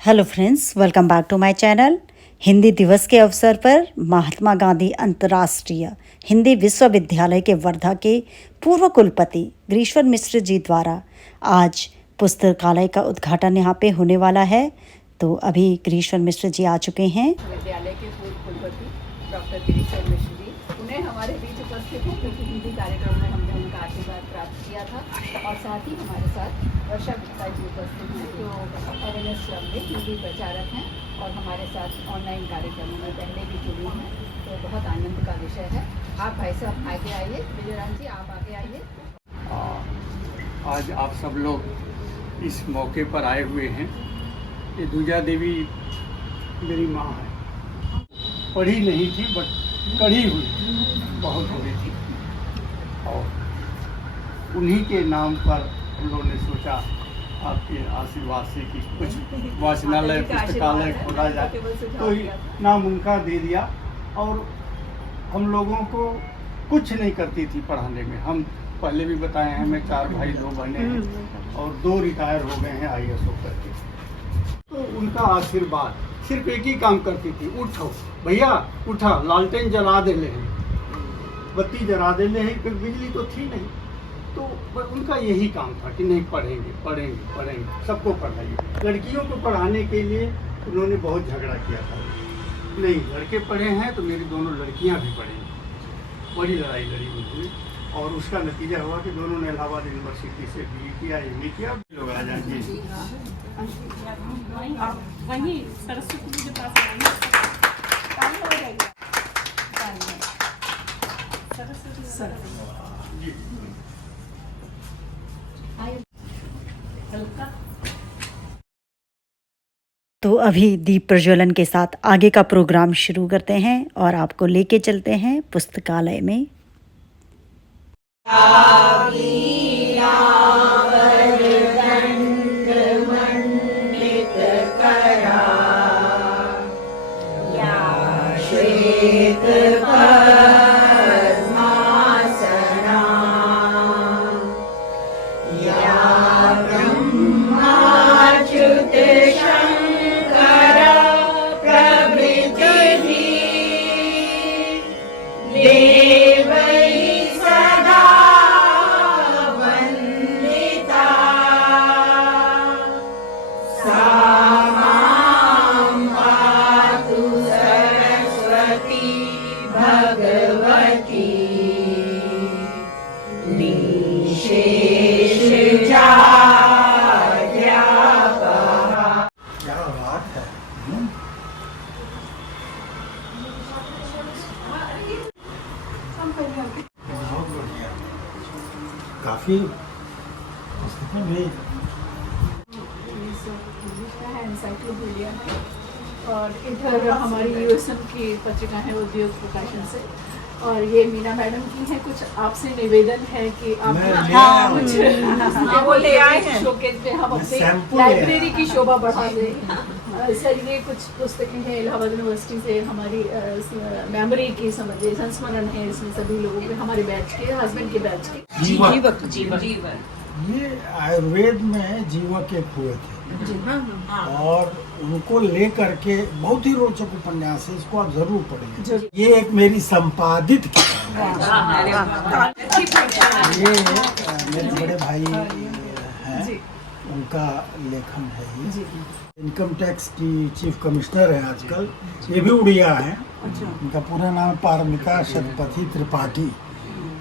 Hello friends, welcome back to my channel. Hindi Diwas के अवसर पर महात्मा गांधी अंतर्राष्ट्रीय हिंदी विश्वविद्यालय के वर्धा के पूर्व कुलपति ग्रीश्वर मिश्र जी द्वारा आज पुस्तकालय का उद्घाटन यहाँ पे होने वाला है। तो अभी ग्रीश्वर मिश्र जी आ चुके हैं। विद्यालय के पूर्व कुलपति डॉक्टर ग्रीश्वर मिश्र जी उन्हें हमारे बीच उपस्थित हैं, क्योंकि हिंदी कार्यक्रम में हमने उनका आशीर्वाद प्राप्त किया था। और साथ ही हमारे साथ वर्षा गुप्ता जी उपस्थित हैं, जो अवेयरनेस क्लब में हिंदी प्रचारक हैं और हमारे साथ ऑनलाइन कार्यक्रमों में पहले भी जुड़ी हैं। तो बहुत आनंद का विषय है। आप भाई साहब आगे आइए, विजयराम जी आप आगे आइए। आज आप सब लोग इस मौके पर आए हुए हैं। ये दूजा देवी मेरी माँ है। पढ़ी नहीं थी बट कढ़ी हुई बहुत हुई थी, और उन्हीं के नाम पर हम लोगों ने सोचा आपके आशीर्वाद से कि कुछ वाचनालय पुस्तकालय खोला जाए, तो नाम उनका दे दिया। और हम लोगों को कुछ नहीं करती थी पढ़ाने में। हम पहले भी बताए हैं, मैं 4 भाई 2 बहनें हैं और 2 रिटायर हो गए हैं IAS होकर के। तो उनका आशीर्वाद, सिर्फ एक ही काम करती थी, उठो भैया उठा, लालटेन जला दे ले, बत्ती जला दे ले, फिर बिजली तो थी नहीं। तो उनका यही काम था कि नहीं, पढ़ेंगे पढ़ेंगे पढ़ेंगे, सबको पढ़ाइए। लड़कियों को पढ़ाने के लिए उन्होंने बहुत झगड़ा किया था। नहीं, लड़के पढ़े हैं तो मेरी दोनों लड़कियां भी पढ़ेंगी। बड़ी लड़ाई लड़ी उन्होंने, और उसका नतीजा हुआ कि दोनों ने इलाहाबाद यूनिवर्सिटी से BE किया, MA किया। लोग आ जाएंगे वहीं सरस्वती जी के पास आएंगे। तो अभी दीप प्रज्वलन के साथ आगे का प्रोग्राम शुरू करते हैं और आपको लेके चलते हैं पुस्तकालय में। काफी भी एनसाइक्लोपीडिया है, और इधर हमारी USM की पत्रिका है उद्योग प्रकाशन से। और ये मीना मैडम की है। कुछ आपसे निवेदन है कि आप कुछ वो ले आए हैं शोकेस पे, हम अपने लाइब्रेरी की शोभा बढ़ा दें। सर, ये कुछ पुस्तकें हैं इलाहाबाद यूनिवर्सिटी से, हमारी मेमोरी की समझिए संस्मरण है इसमें सभी लोगों के, हमारे बैच के, हस्बैंड के बैच के। जीवन ये आयुर्वेद में जीवक एक हुए थे, और उनको लेकर के बहुत ही रोचक उपन्यास है, इसको आप जरूर पढ़ेंगे। ये एक मेरी संपादित किताब है। ये मेरे बड़े भाई हैं, उनका लेखन है। ये इनकम टैक्स की चीफ कमिश्नर है आजकल, ये भी उड़िया है। उनका पूरा नाम पारमिता शतपथी त्रिपाठी,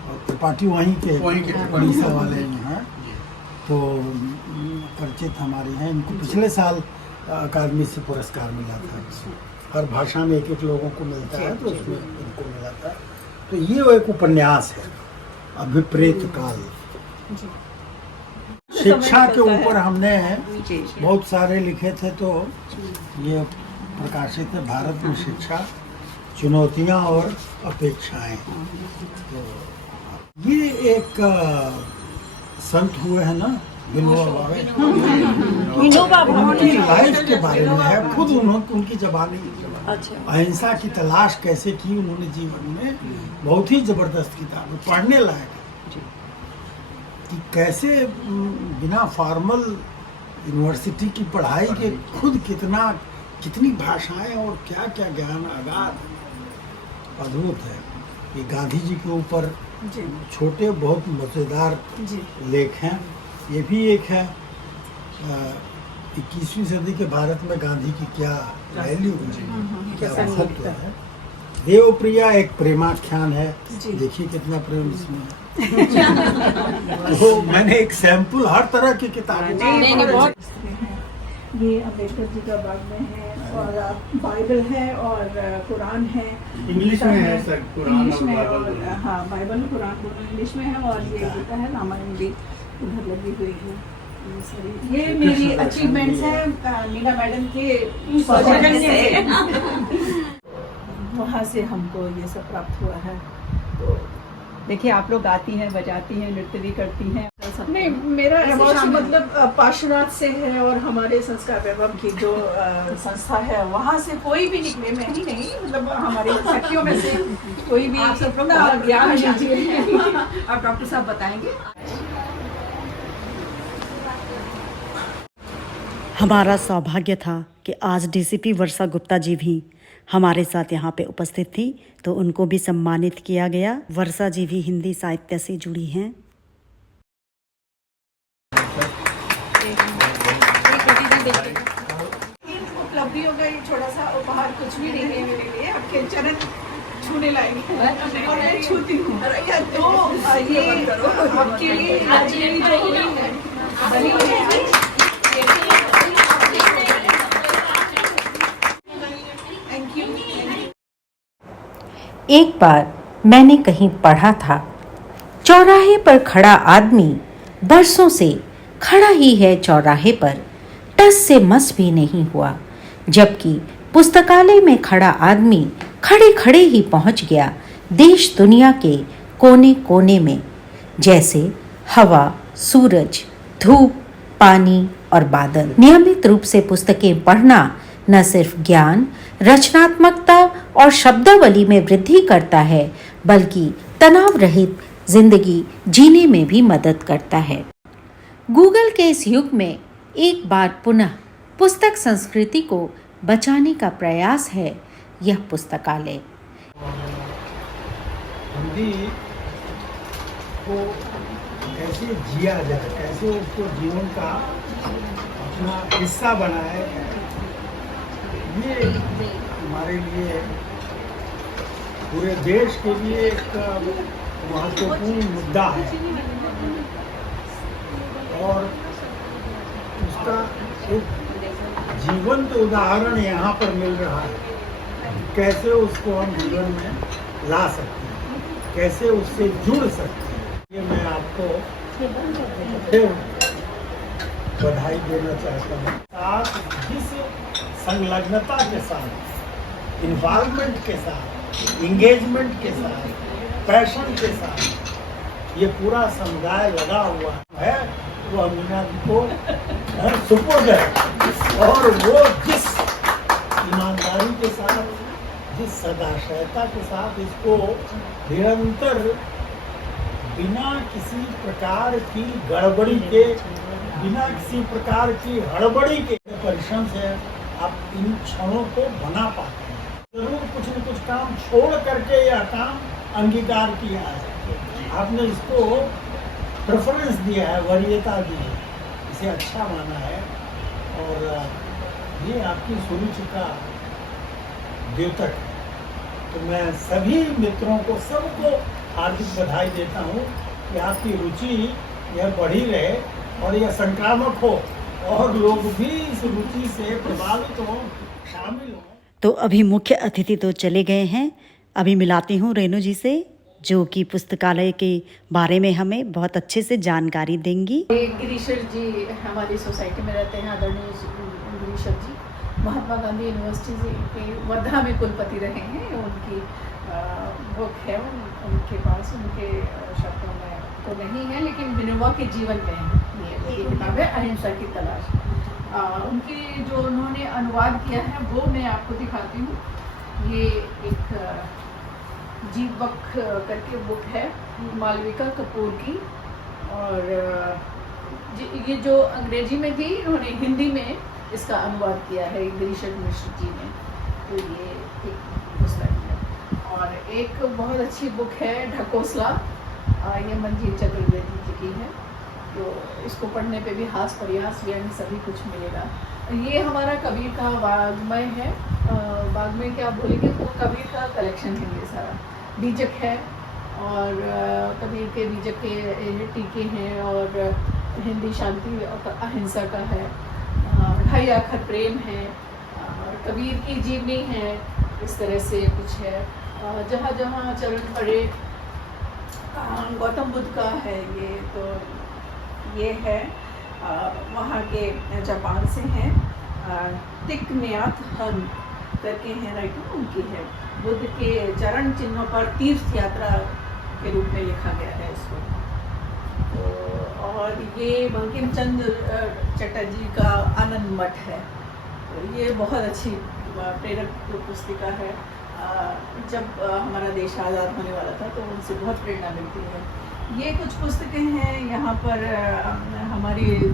और त्रिपाठी वहीं के उड़ीसा वाले हैं। तो परिचित हमारी हैं। इनको पिछले साल अकादमी से पुरस्कार मिला था। हर भाषा में एक लोगों को मिलता है, तो उसमें इनको मिला था। तो ये वो एक उपन्यास है, अभिप्रेत काल। शिक्षा के ऊपर हमने बहुत सारे लिखे थे, तो ये प्रकाशित है, भारत में शिक्षा, चुनौतियां और अपेक्षाएं। तो ये एक संत हुए हैं ना, विनोबा भावे, उनकी लाइफ के बारे में है। खुद उन्होंने, उनकी जबानी अहिंसा की तलाश कैसे की उन्होंने जीवन में, बहुत ही जबरदस्त किताब है, पढ़ने लायक है कि कैसे बिना फॉर्मल यूनिवर्सिटी की पढ़ाई के खुद कितनी भाषाएं और क्या क्या ज्ञान अगाध अद्भुत है। ये गांधी जी के ऊपर जी छोटे बहुत मज़ेदार जी लेख हैं। ये भी एक है 21वीं सदी के भारत में गांधी की क्या वैल्यू है, क्या महत्व है। देवप्रिया एक प्रेमाख्यान है, जी। देखिए कितना प्रेम इसमें है। तो मैंने एक सैंपल हर तरह की किताबें ये अम्बेडकर जी का बाग में है और बाइबल है और कुरान है। इंग्लिश में है सर, कुरान इंग्लिश और में बाइबल और दोनों। हाँ बाइबल कुरान दोनों इंग्लिश में है और ये गीता है, रामायण भी उधर लगी हुई है। ये सारी ये मेरी अचीवमेंट्स है मीना मैडम के सौजन्य से वहाँ से हमको ये सब प्राप्त हुआ है। तो देखिए आप लोग गाती हैं, बजाती हैं, नृत्य भी करती हैं। नहीं, मेरा अवार्ड मतलब पार्श्वनाथ से है और हमारे संस्कार वैभव की जो संस्था है वहाँ से कोई भी निकले, मैं ही नहीं, मतलब हमारे सखियों में से कोई भी आप सब लोग अपना ज्ञान दीजिए। अब डॉक्टर साहब बताएंगे। हमारा सौभाग्य था कि आज डीसीपी वर्षा गुप्ता जी भी हमारे साथ यहाँ पे उपस्थित थी, तो उनको भी सम्मानित किया गया। वर्षा जी भी हिंदी साहित्य से जुड़ी हैं। उपलब्धियों का ये छोटा सा उपहार कुछ भी नहीं है मेरे लिए, आपके चरण छूने लायक है और मैं छूती हूँ। तो ये आपके लिए आज मेरी जो बनी हुई है। Thank you. एक बार मैंने कहीं पढ़ा था, चौराहे पर खड़ा आदमी बरसों से खड़ा ही है चौराहे पर, टस से मस भी नहीं हुआ, जबकि पुस्तकालय में खड़ा आदमी खड़े खड़े ही पहुंच गया देश दुनिया के कोने कोने में। जैसे हवा, सूरज, धूप, पानी और बादल। नियमित रूप से पुस्तकें पढ़ना न सिर्फ ज्ञान, रचनात्मकता और शब्दावली में वृद्धि करता है, बल्कि तनाव रहित जिंदगी जीने में भी मदद करता है। गूगल के इस युग में एक बार पुनः पुस्तक संस्कृति को बचाने का प्रयास है यह पुस्तकालय। हिंदी को कैसे जिया जाए, कैसे उसको जीवन का अपना हिस्सा बनाए, ये हमारे लिए, पूरे देश के लिए एक महत्वपूर्ण मुद्दा है और उसका एक जीवंत उदाहरण यहाँ पर मिल रहा है। कैसे उसको हम जीवन में ला सकते हैं, कैसे उससे जुड़ सकते हैं, ये मैं आपको फिर बधाई देना चाहता हूँ। साथ जिस संलग्नता के साथ, इन्वॉल्वमेंट के साथ, इंगेजमेंट के साथ, पैशन के साथ ये पूरा समुदाय लगा हुआ है, वो मीना जी को सुपुर्द है। और वो जिस ईमानदारी के साथ, जिस सदाशयता के साथ इसको निरंतर बिना किसी प्रकार की गड़बड़ी के, बिना किसी प्रकार की हड़बड़ी के परिश्रम से आप इन क्षणों को बना पाते हैं। जरूर कुछ न कुछ काम छोड़ करके यह काम अंगीकार किया है। आपने इसको प्रेफरेंस दिया है, वरीयता दी है, इसे अच्छा माना है और ये आपकी सुरुचि का द्योतक है। तो मैं सभी मित्रों को, सबको हार्दिक बधाई देता हूँ कि आपकी रुचि यह बढ़ी रहे और यह संक्रामक हो और लोग भी इस रुचि से प्रभावित हो, शामिल हो। तो अभी मुख्य अतिथि तो चले गए हैं, अभी मिलाती हूँ रेणु जी से, जो कि पुस्तकालय के बारे में हमें बहुत अच्छे से जानकारी देंगी। गिरीशर जी हमारी सोसाइटी में रहते हैं, आदरणीय गिरीशर जी महात्मा गांधी यूनिवर्सिटी के वर्धा में कुलपति रहे हैं। उनकी बुक है उनके पास, उनके शब्दों में तो नहीं है लेकिन विनोबा के जीवन में ये किताब है, अहिंसा की तलाश। उनके जो उन्होंने अनुवाद किया है वो मैं आपको दिखाती हूँ। ये एक जीवक करके बुक है मालविका कपूर की, और ये जो अंग्रेजी में थी उन्होंने हिंदी में इसका अनुवाद किया है ग्रीशर मिश्र जी ने। तो ये एक पुस्तक है। और एक बहुत अच्छी बुक है ढकोसला, ये मंजीत चतुर्वेदी जी की है। तो इसको पढ़ने पे भी हास प्रयास व्यंग सभी कुछ मिलेगा। ये हमारा कबीर का वाग्मय है। वाग्मय क्या बोलेंगे, वो कबीर का कलेक्शन है ये सारा। बीजक है और कबीर के बीजक के टीके हैं और हिंदी शांति और अहिंसा का है। 2.5 आखर प्रेम है और कबीर की जीवनी है। इस तरह से कुछ है। जहाँ जहाँ चरण पड़े गौतम बुद्ध का है ये। तो ये है वहाँ के जापान से हैं, तिक न्यात हन करके हैं राइटर, उनकी है। बुद्ध के चरण चिन्हों पर तीर्थ यात्रा के रूप में लिखा गया है इसको। तो और ये बंकिम चंद्र चटर्जी का आनंद मठ है। तो ये बहुत अच्छी प्रेरक पुस्तिका है। जब हमारा देश आज़ाद होने वाला था तो उनसे बहुत प्रेरणा मिलती है। ये कुछ पुस्तकें हैं। यहाँ पर हमारी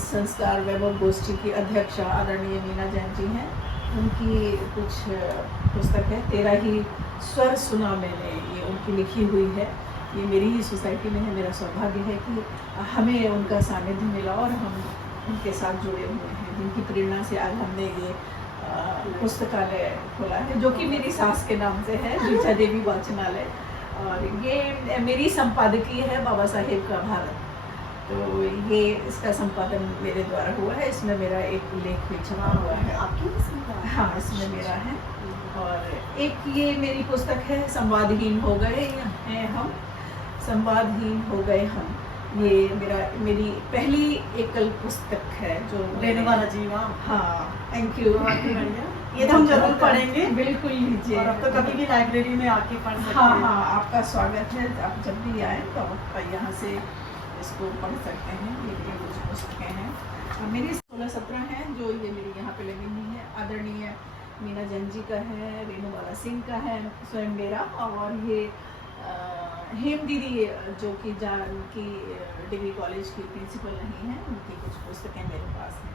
संस्कार वैभव गोष्ठी की अध्यक्ष आदरणीय मीना जैन जी हैं, उनकी कुछ पुस्तक है। 13 ही स्वर सुना मैंने, ये उनकी लिखी हुई है। ये मेरी ही सोसाइटी में है। मेरा सौभाग्य है कि हमें उनका सानिध्य मिला और हम उनके साथ जुड़े हुए हैं, जिनकी प्रेरणा से आज हमने ये पुस्तकालय खोला है, जो कि मेरी सास के नाम से है, ऋचा देवी वाचनालय। और ये मेरी संपादकीय है बाबा साहेब का भारत। तो ये इसका संपादन मेरे द्वारा हुआ है। इसमें मेरा एक लेख भी छपा हुआ है। आपकी? हाँ, इसमें मेरा है। और एक ये मेरी पुस्तक है संवादहीन हो गए हैं हम, संवादहीन हो गए हम। ये मेरी पहली एकल पुस्तक है जो रेणुबाला जी, वाह। हाँ, थैंक यू। ये तो हम जरूर पढ़ेंगे। बिल्कुल लीजिए। और अब तो कभी भी लाइब्रेरी में आके पढ़ सकते हाँ हैं। हाँ, आपका स्वागत है। आप जब भी आए तो आप यहाँ से इसको पढ़ सकते हैं। ये कुछ पुस्तकें हैं। और मेरी 16-17 हैं जो ये मेरी यहाँ पे लगी हुई है। आदरणीय मीना जैन जी का है, रेणुबाला सिंह का है, स्वयं मेरा। और ये हेम दीदी जो कि की डिग्री कॉलेज की प्रिंसिपल नहीं है, उनकी कुछ पुस्तकें मेरे पास हैं।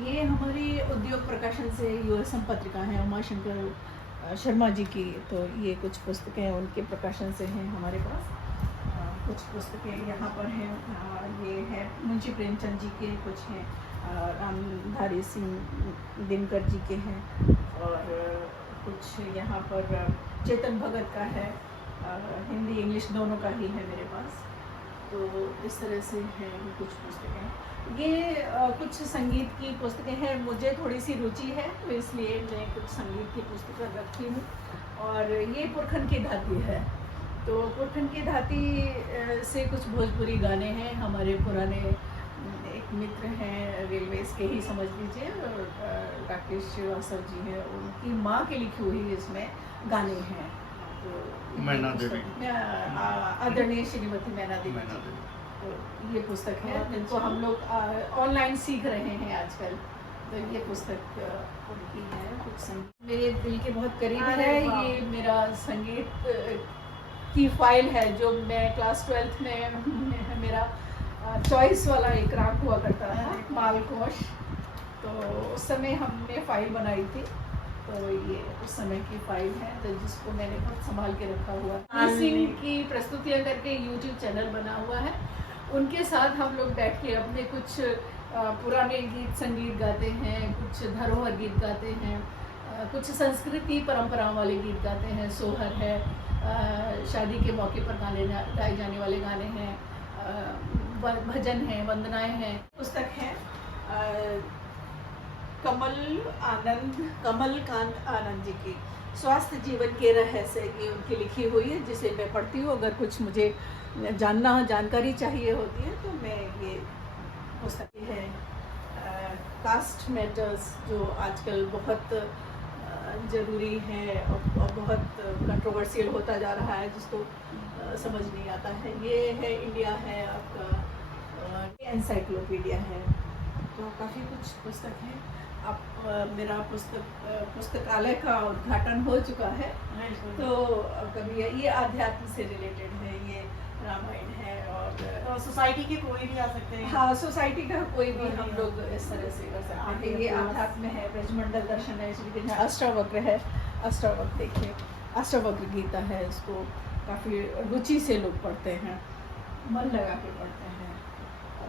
ये हमारी उद्योग प्रकाशन से यूएसएम पत्रिका है उमाशंकर शर्मा जी की। तो ये कुछ पुस्तकें उनके प्रकाशन से हैं हमारे पास। कुछ पुस्तकें यहाँ पर हैं। ये है मुंशी प्रेमचंद जी के कुछ हैं, रामधारी सिंह दिनकर जी के हैं। और कुछ यहाँ पर चेतन भगत का है। हिंदी इंग्लिश दोनों का ही है मेरे पास। तो इस तरह से हैं कुछ पुस्तकें। ये कुछ संगीत की पुस्तकें हैं। मुझे थोड़ी सी रुचि है तो इसलिए मैं कुछ संगीत की पुस्तकें रखती हूँ। और ये पुरखन की धाती है। तो पुरखन की धाती से कुछ भोजपुरी गाने हैं। हमारे पुराने एक मित्र हैं, रेलवेज के ही समझ लीजिए, राकेश श्रीवास्तव जी हैं, उनकी माँ के लिखी हुई इसमें गाने हैं। तो मैना देवी, आदरणीय श्रीमती मैना देवी। तो ये पुस्तक है जिनको हम लोग ऑनलाइन सीख रहे हैं आजकल। तो ये पुस्तक उनकी है। कुछ संगीत मेरे दिल के बहुत करीब है। ये मेरा संगीत की फाइल है जो मैं क्लास 12th में मेरा चॉइस वाला एक राग हुआ करता था, मालकोश। तो उस समय हमने फाइल बनाई थी। तो ये उस समय की फाइल है तो जिसको मैंने बहुत संभाल के रखा हुआ है। सिंह की प्रस्तुतियाँ करके यूट्यूब चैनल बना हुआ है। उनके साथ हम लोग बैठ के अपने कुछ पुराने गीत संगीत गाते हैं, कुछ धरोहर गीत गाते हैं, कुछ संस्कृति परंपराओं वाले गीत गाते हैं। सोहर है, शादी के मौके पर गाए जाने वाले गाने हैं, भजन है, वंदनाएं हैं। पुस्तक है कमलकांत आनंद जी की स्वास्थ्य जीवन के रहस्य, ये उनकी लिखी हुई है जिसे मैं पढ़ती हूँ। अगर कुछ मुझे जानकारी चाहिए होती है तो मैं ये पुस्तक है। कास्ट मैटर्स जो आजकल बहुत ज़रूरी है और बहुत कंट्रोवर्शियल होता जा रहा है, जिसको समझ नहीं आता है। ये है इंडिया है आपका, एनसाइक्लोपीडिया है। तो काफ़ी कुछ पुस्तक है। अब मेरा पुस्तकालय का उद्घाटन हो चुका है। तो कभी ये आध्यात्म से रिलेटेड है। ये रामायण है और सोसाइटी के कोई भी आ सकते हैं। हाँ, सोसाइटी का कोई भी हम लोग इस तरह से कर सकते हैं। ये आध्यात्म है, ब्रजमंडल दर्शन है, श्री कृष्ण अष्टावक्र है, अष्टावक्र देखिए, अष्टावक्र गीता है, इसको काफ़ी रुचि से लोग पढ़ते हैं, मन लगा के पढ़ते हैं।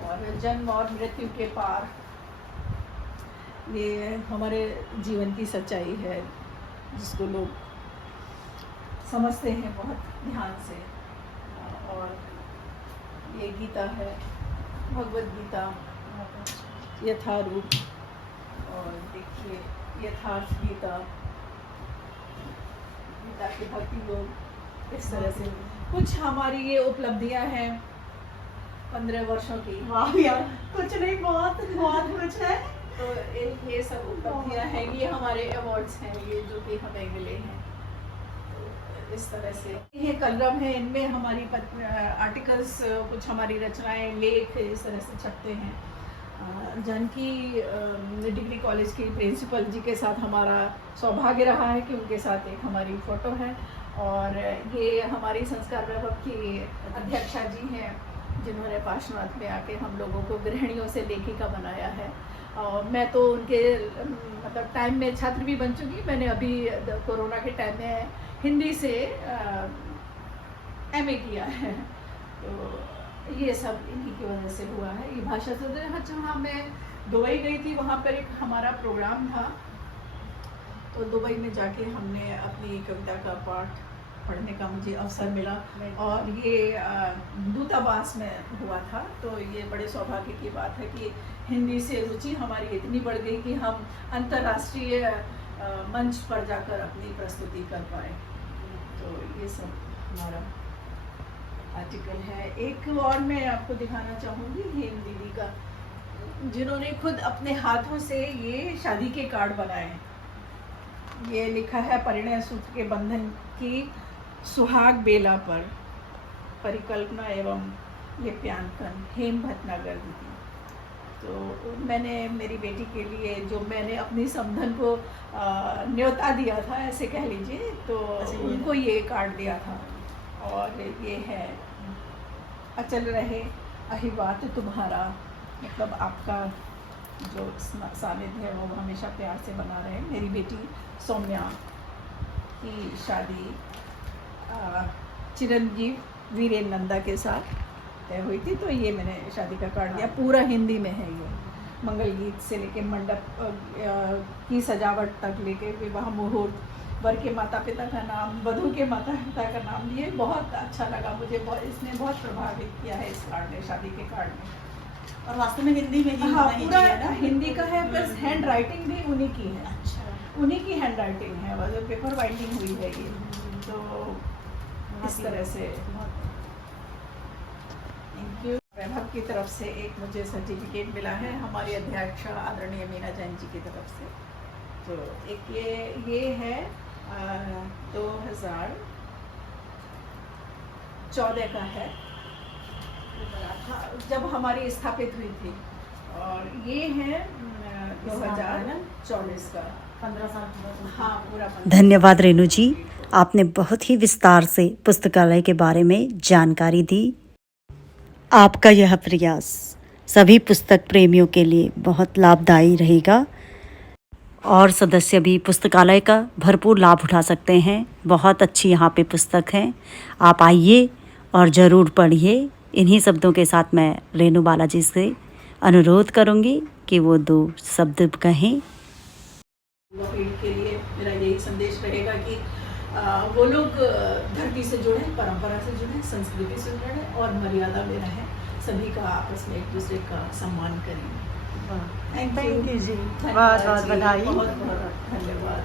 और जन्म और मृत्यु के पार, ये हमारे जीवन की सच्चाई है जिसको लोग समझते हैं बहुत ध्यान से। और ये गीता है, भगवद गीता, यथारूप, और देखिए यथार्थ गीता, गीता के भक्ति लोग इस तरह से कुछ हमारी ये उपलब्धियां हैं 15 वर्षों की। वाह यार, कुछ नहीं, बहुत बहुत कुछ है। तो ये सब उपलब्धियां हैं, ये हमारे अवार्ड्स हैं, ये जो कि हमें मिले हैं। तो इस तरह से ये कलम है, इनमें हमारी आर्टिकल्स, कुछ हमारी रचनाएं, लेख इस तरह से छपते हैं। जानकी डिग्री कॉलेज की प्रिंसिपल जी के साथ हमारा सौभाग्य रहा है कि उनके साथ एक हमारी फ़ोटो है। और ये हमारी संस्कार वैभव की अध्यक्षा जी हैं जिन्होंने पार्श्वनाथ में आके हम लोगों को गृहिणियों से लेखिका बनाया है। और मैं तो उनके मतलब टाइम में छात्र भी बन चुकी। मैंने अभी कोरोना के टाइम में हिंदी से MA किया है, तो ये सब इन्हीं की वजह से हुआ है। ये भाषा से जहाँ मैं दुबई गई थी, वहाँ पर एक हमारा प्रोग्राम था, तो दुबई में जाके हमने अपनी कविता का पाठ पढ़ने का मुझे अवसर मिला। और ये दूतावास में हुआ था, तो ये बड़े सौभाग्य की बात है कि हिंदी से रुचि हमारी इतनी बढ़ गई कि हम अंतर्राष्ट्रीय मंच पर जाकर अपनी प्रस्तुति कर पाए। तो ये सब हमारा आर्टिकल है। एक और मैं आपको दिखाना चाहूँगी हेम दीदी का, जिन्होंने खुद अपने हाथों से ये शादी के कार्ड बनाए हैं। ये लिखा है परिणय सूत्र के बंधन की सुहाग बेला पर परिकल्पना एवं लिप्यांकन, हेम भटनागर दीदी। तो मैंने मेरी बेटी के लिए, जो मैंने अपनी समधन को न्योता दिया था, ऐसे कह लीजिए, तो उनको ये कार्ड दिया था। और ये है अचल रहे अहिवात तुम्हारा, मतलब आपका जो सानिध्य है वो हमेशा प्यार से बना रहे। मेरी बेटी सौम्या की शादी चिरंजीव वीरेन नंदा के साथ तय हुई थी, तो ये मैंने शादी का कार्ड दिया। पूरा हिंदी में है ये, मंगल गीत से लेके मंडप की सजावट तक लेके विवाह मुहूर्त, वर के माता पिता का नाम, वधू के माता पिता का नाम दिए। बहुत अच्छा लगा मुझे, इसने बहुत प्रभावित किया है इस कार्ड ने, शादी के कार्ड में। और वास्तव में हिंदी में ही हाँ, होना ही पूरा चाहिए ना? हिंदी का है, प्लस हैंड राइटिंग भी उन्हीं की है। अच्छा, उन्हीं की हैंड राइटिंग है, मतलब पेपर बाइंडिंग हुई है ये। तो इस तरह से थैंक यू। वैभव की तरफ से एक मुझे सर्टिफिकेट मिला है हमारी अध्यक्ष आदरणीय मीना जैन जी की तरफ से। तो एक ये है 2014 का है, जब हमारी स्थापित हुई थी। और ये है 2024 का, 15 साल। हाँ पूरा 15। धन्यवाद रेणु जी, आपने बहुत ही विस्तार से पुस्तकालय के बारे में जानकारी दी। आपका यह प्रयास सभी पुस्तक प्रेमियों के लिए बहुत लाभदायी रहेगा और सदस्य भी पुस्तकालय का भरपूर लाभ उठा सकते हैं। बहुत अच्छी यहाँ पे पुस्तक हैं, आप आइए और ज़रूर पढ़िए। इन्हीं शब्दों के साथ मैं रेणु बालाजी से अनुरोध करूँगी कि वो 2 शब्द कहें। के लिए मेरा यही संदेश रहेगा कि वो लोग धरती से जुड़े, परंपरा से जुड़े, संस्कृति से जुड़े और मर्यादा में रहें, सभी का आपस में एक दूसरे का सम्मान करें। थैंक यू जी, बहुत बहुत बधाई। बहुत बहुत धन्यवाद।